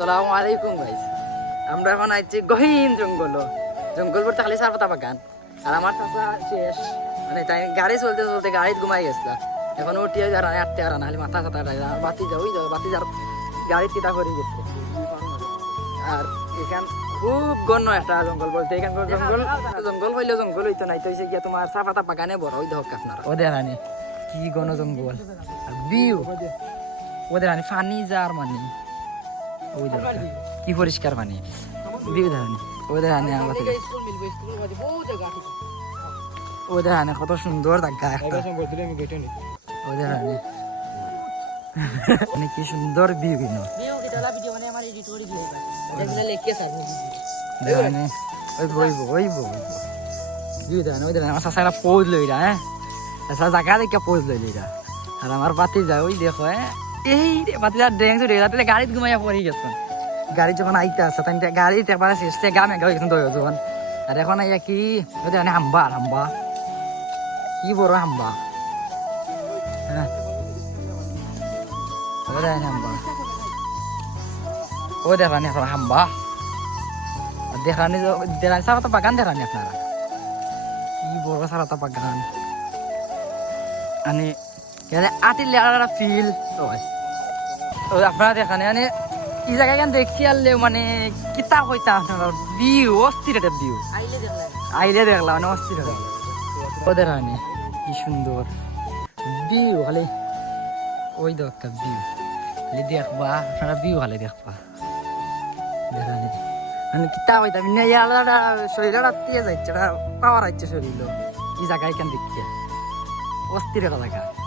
আসসালামু আলাইকুম গাইস। আমরা এখন আইছি গহীন জঙ্গল পড়তে খালি চার পাতা বাগান। আর আমার চাচা শেষ মানে তাই গাড়ি চলতে চলতে গাড়িত ঘুমাই গেছিল। এখন উঠিয়ে যারা আটতে আর নাহলে মাথা চাথা বাতি যাও বাতি যার গাড়িত কিতা করে গেছে। আর এখান খুব গণ্য একটা জঙ্গল বলতে এখান জঙ্গল হইলে জঙ্গল হইতো নাই তো হইছে গিয়া তোমার চা পাতা বাগানে বড় ওই হোক আপনারা ওদের রানি কি গণ জঙ্গল আর বিউ ওদের রানি ফানি যার মানে ওই কি পরিষ্কার পানি ওদের হানে ওদের হানে কত সুন্দর জায়গা একটা ওদের হানে মানে কি সুন্দর ভিউ কিনো পোজ লইরা হ্যাঁ জায়গা দেখে পোজ লই লইরা আর আমার বাতি যায় ওই দেখো এই বাতিটা ড্রেংস উঠে গাড়িত ঘুমাইয়া পড়ে গেছে গাড়ি যখন আইতে আসছে তাই গাড়িতে একবার শেষে গামে গেল গেছেন যখন আর এখন আইয়া কি হাম্বা হাম্বা কি বড় হাম্বা হ্যাঁ হাম্বা ও দেখানি এখন হাম্বা দেখানি দেখানি সারাটা বাগান দেখানি আপনারা কি বড় সারাটা বাগান মানে আটিলে আর ফিল আপনারা দেখানে মানে এই জায়গা কেন দেখছি আনলে মানে কিতাব হইতা আপনার ভিউ অস্থির একটা ভিউ আইলে দেখলাম মানে অস্থির ওদের হানি কি সুন্দর ভিউ খালি ওই তো একটা ভিউ খালি দেখবা আপনারা ভিউ খালি দেখবা দেখানি মানে কিতাব হইতা শরীরটা দিয়ে যাচ্ছে পাওয়ার হচ্ছে শরীর এই জায়গায় কেন দেখিয়া অস্থির একটা জায়গা